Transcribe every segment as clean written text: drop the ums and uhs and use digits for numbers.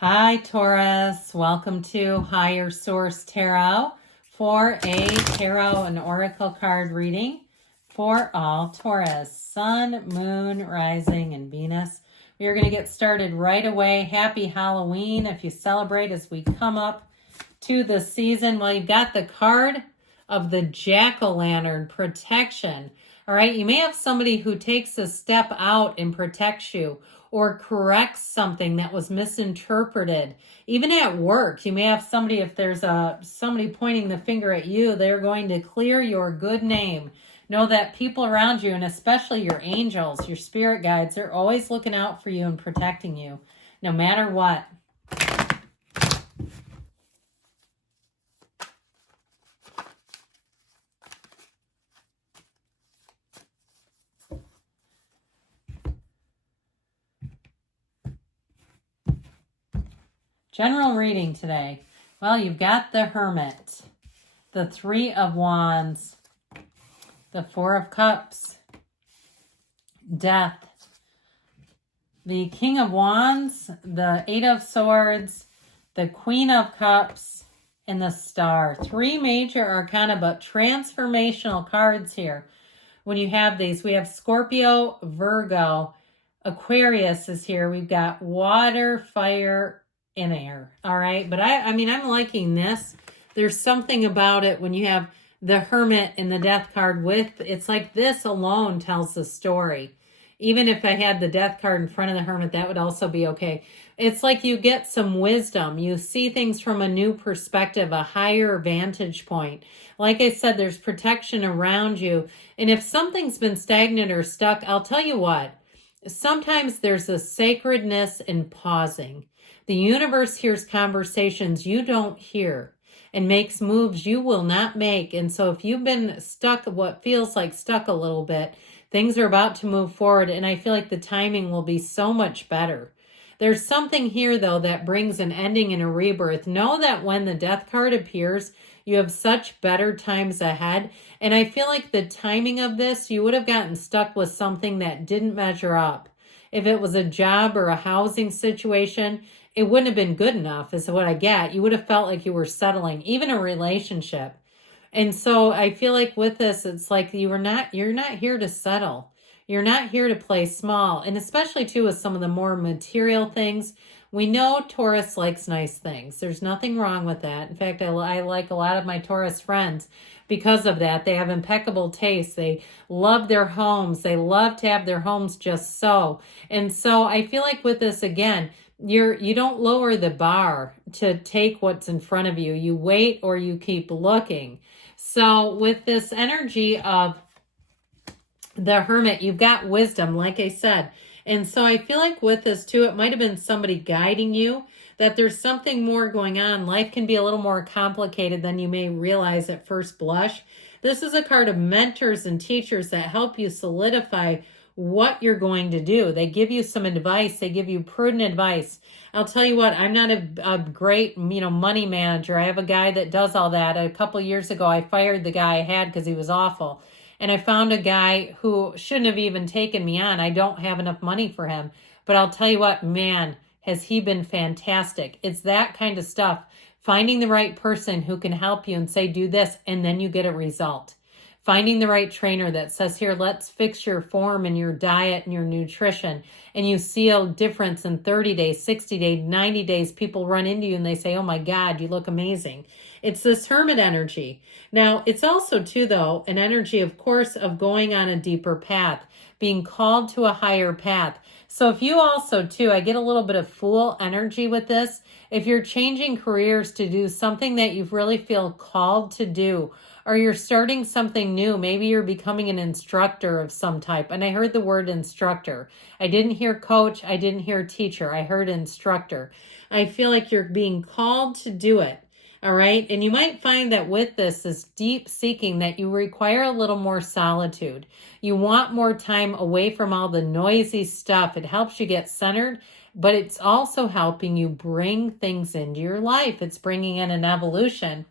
Hi, Taurus. Welcome to Higher Source Tarot for a tarot and oracle card reading for all Taurus, Sun, Moon, Rising, and Venus. We are going to get started right away. Happy Halloween if you celebrate as we come up to the season. Well, you've got the card of the jack-o'-lantern protection. All right, you may have somebody who takes a step out and protects you, or corrects something that was misinterpreted. Even at work, you may have somebody, if there's somebody pointing the finger at you, they're going to clear your good name. Know that people around you, and especially your angels, your spirit guides, they're always looking out for you and protecting you, no matter what. General reading today. Well, you've got the Hermit, the Three of Wands, the Four of Cups, Death, the King of Wands, the Eight of Swords, the Queen of Cups, and the Star. Three major arcana, but transformational cards here. When you have these, we have Scorpio, Virgo, Aquarius is here. We've got water, fire, and air. All right. But I mean, I'm liking this. There's something about it when you have the Hermit and the Death card with, it's like this alone tells the story. Even if I had the Death card in front of the Hermit, that would also be okay. It's like you get some wisdom. You see things from a new perspective, a higher vantage point. Like I said, there's protection around you. And if something's been stagnant or stuck, I'll tell you what, sometimes there's a sacredness in pausing. The universe hears conversations you don't hear and makes moves you will not make. And so if you've been stuck, what feels like stuck a little bit, things are about to move forward. And I feel like the timing will be so much better. There's something here, though, that brings an ending and a rebirth. Know that when the Death card appears, you have such better times ahead. And I feel like the timing of this, you would have gotten stuck with something that didn't measure up. If it was a job or a housing situation, it wouldn't have been good enough, is what I get. You would have felt like you were settling, even a relationship. And so I feel like with this, it's like you're not here to settle. You're not here to play small. And especially too with some of the more material things. We know Taurus likes nice things. There's nothing wrong with that. In fact, I like a lot of my Taurus friends because of that. They have impeccable taste. They love their homes. They love to have their homes just so. And so I feel like with this, again, you don't lower the bar to take what's in front of you. You wait or you keep looking. So with this energy of the Hermit, you've got wisdom, like I said. And so I feel like with this too, it might have been somebody guiding you, that there's something more going on. Life can be a little more complicated than you may realize at first blush. This is a card of mentors and teachers that help you solidify what you're going to do. They give you some advice. They give you prudent advice. I'll tell you what, I'm not a great, money manager. I have a guy that does all that. A couple years ago, I fired the guy I had because he was awful. And I found a guy who shouldn't have even taken me on. I don't have enough money for him. But I'll tell you what, man, has he been fantastic. It's that kind of stuff. Finding the right person who can help you and say, do this, and then you get a result. Finding the right trainer that says, here, let's fix your form and your diet and your nutrition. And you see a difference in 30 days, 60 days, 90 days. People run into you and they say, oh my God, you look amazing. It's this Hermit energy. Now, it's also too, though, an energy, of course, of going on a deeper path, being called to a higher path. So if you also, too, I get a little bit of Fool energy with this. If you're changing careers to do something that you really feel called to do, or you're starting something new, maybe you're becoming an instructor of some type. And I heard the word instructor. I didn't hear coach. I didn't hear teacher. I heard instructor. I feel like you're being called to do it. All right. And you might find that with this deep seeking, that you require a little more solitude. You want more time away from all the noisy stuff. It helps you get centered, but it's also helping you bring things into your life. It's bringing in an evolution.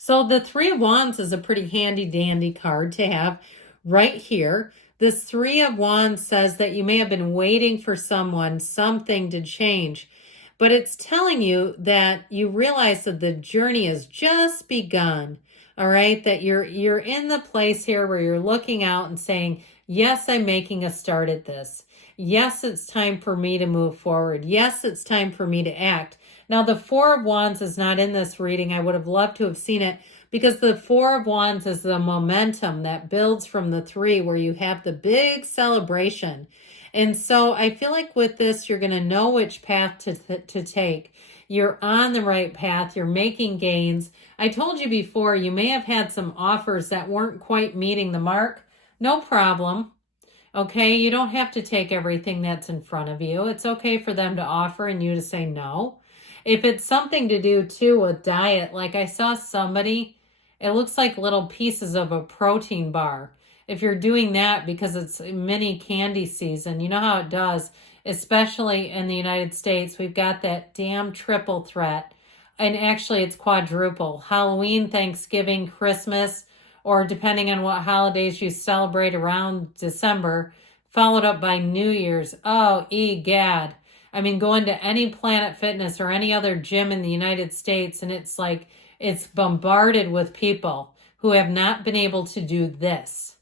So the Three of Wands is a pretty handy dandy card to have right here. This Three of Wands says that you may have been waiting for something to change. But it's telling you that you realize that the journey has just begun. All right, that you're in the place here where you're looking out and saying, yes, I'm making a start at this. Yes, it's time for me to move forward. Yes, it's time for me to act. Now, the Four of Wands is not in this reading. I would have loved to have seen it because the Four of Wands is the momentum that builds from the three where you have the big celebration. And so I feel like with this, you're going to know which path to take. You're on the right path. You're making gains. I told you before, you may have had some offers that weren't quite meeting the mark. No problem. Okay, you don't have to take everything that's in front of you. It's okay for them to offer and you to say no. If it's something to do too with diet, like I saw somebody, it looks like little pieces of a protein bar. If you're doing that because it's mini candy season, you know how it does, especially in the United States. We've got that damn triple threat. And actually it's quadruple. Halloween, Thanksgiving, Christmas, or depending on what holidays you celebrate around December, followed up by New Year's. Oh, egad. I mean, going to any Planet Fitness or any other gym in the United States, and it's like it's bombarded with people who have not been able to do this.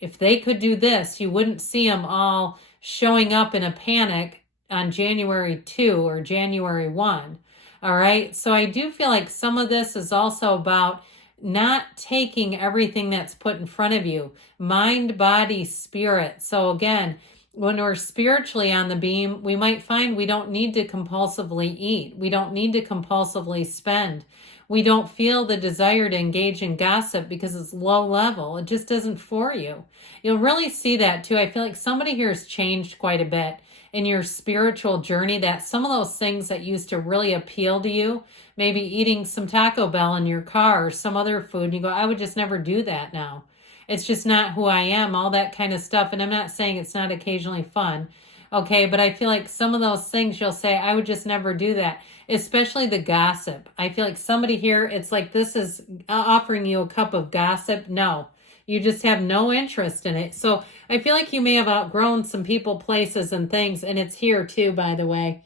If they could do this, you wouldn't see them all showing up in a panic on January 2 or January 1. All right. So I do feel like some of this is also about not taking everything that's put in front of you. Mind, body, spirit. So again, when we're spiritually on the beam, we might find we don't need to compulsively eat. We don't need to compulsively spend. We don't feel the desire to engage in gossip because it's low level. It just isn't for you. You'll really see that too. I feel like somebody here has changed quite a bit in your spiritual journey, that some of those things that used to really appeal to you, maybe eating some Taco Bell in your car or some other food, and you go, I would just never do that now. It's just not who I am, all that kind of stuff. And I'm not saying it's not occasionally fun, okay? But I feel like some of those things you'll say, I would just never do that, especially the gossip. I feel like somebody here, it's like this is offering you a cup of gossip. No, you just have no interest in it. So I feel like you may have outgrown some people, places, and things, and it's here too, by the way.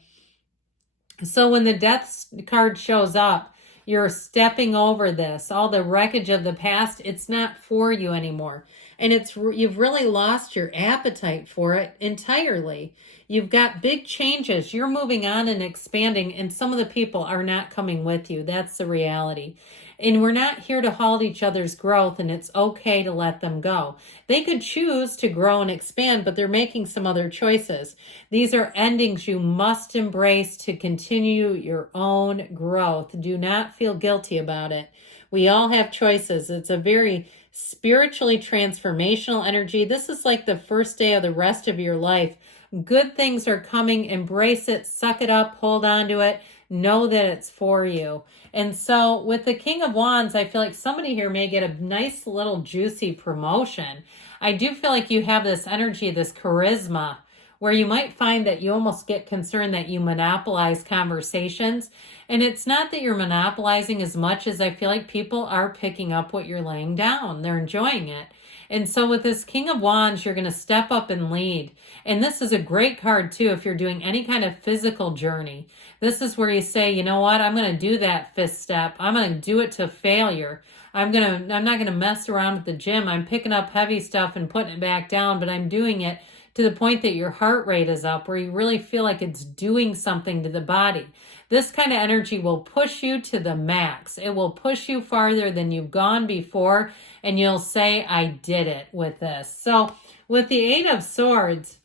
So when the death card shows up, you're stepping over this, all the wreckage of the past. It's not for you anymore. And you've really lost your appetite for it entirely. You've got big changes. You're moving on and expanding, and some of the people are not coming with you. That's the reality. And we're not here to halt each other's growth, and it's okay to let them go. They could choose to grow and expand, but they're making some other choices. These are endings you must embrace to continue your own growth. Do not feel guilty about it. We all have choices. It's a very spiritually transformational energy. This is like the first day of the rest of your life. Good things are coming. Embrace it. Suck it up. Hold on to it. Know that it's for you. And so with the King of Wands, I feel like somebody here may get a nice little juicy promotion. I do feel like you have this energy, this charisma, where you might find that you almost get concerned that you monopolize conversations. And it's not that you're monopolizing as much as I feel like people are picking up what you're laying down. They're enjoying it. And so with this King of Wands, you're going to step up and lead. And this is a great card too if you're doing any kind of physical journey. This is where you say, you know what, I'm going to do that fifth step. I'm going to do it to failure. I'm not going to mess around at the gym. I'm picking up heavy stuff and putting it back down, but I'm doing it to the point that your heart rate is up, where you really feel like it's doing something to the body. This kind of energy will push you to the max. It will push you farther than you've gone before, and you'll say, I did it with this. So with the Eight of Swords,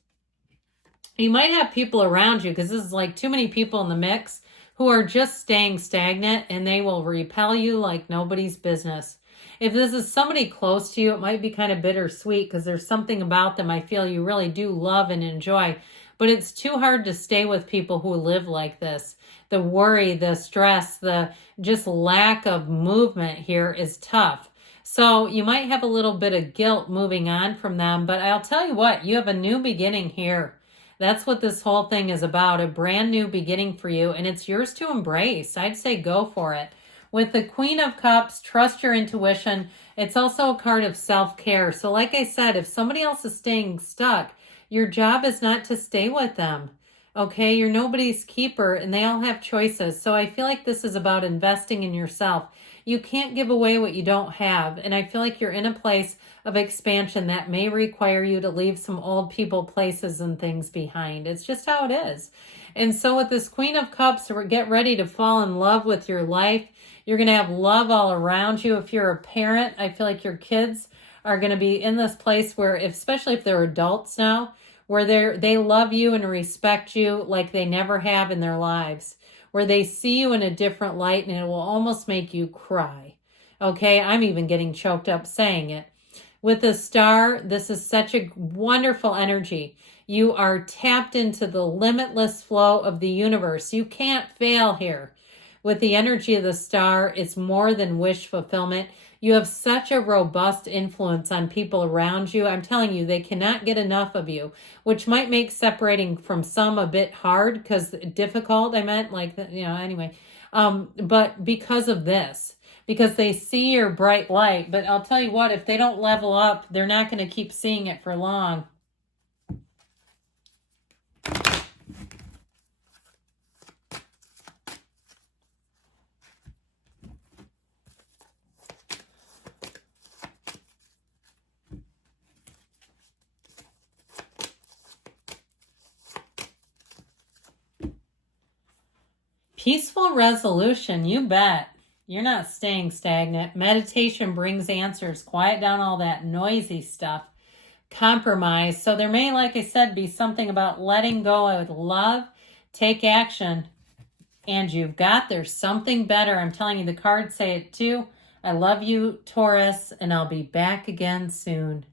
you might have people around you, because this is like too many people in the mix, who are just staying stagnant, and they will repel you like nobody's business. If this is somebody close to you, it might be kind of bittersweet, because there's something about them I feel you really do love and enjoy. But it's too hard to stay with people who live like this. The worry, the stress, the just lack of movement here is tough. So you might have a little bit of guilt moving on from them, but I'll tell you what, you have a new beginning here. That's what this whole thing is about, a brand new beginning for you, and it's yours to embrace. I'd say go for it. With the Queen of Cups, trust your intuition. It's also a card of self-care. So like I said, if somebody else is staying stuck, your job is not to stay with them. Okay, you're nobody's keeper and they all have choices. So I feel like this is about investing in yourself. You can't give away what you don't have. And I feel like you're in a place of expansion that may require you to leave some old people, places, and things behind. It's just how it is. And so with this Queen of Cups, get ready to fall in love with your life. You're going to have love all around you. If you're a parent, I feel like your kids are going to be in this place where, especially if they're adults now, where they love you and respect you like they never have in their lives, where they see you in a different light and it will almost make you cry. Okay, I'm even getting choked up saying it. With the Star, this is such a wonderful energy. You are tapped into the limitless flow of the universe. You can't fail here. With the energy of the Star, it's more than wish fulfillment. You have such a robust influence on people around you. I'm telling you, they cannot get enough of you, which might make separating from some a bit hard because difficult, I meant, like, anyway. But because of this, because they see your bright light. But I'll tell you what, if they don't level up, they're not going to keep seeing it for long. Peaceful resolution, you bet. You're not staying stagnant. Meditation brings answers. Quiet down all that noisy stuff. Compromise. So there may, like I said, be something about letting go of love. Take action. And you've got, there's something better. I'm telling you, the cards say it too. I love you, Taurus, and I'll be back again soon.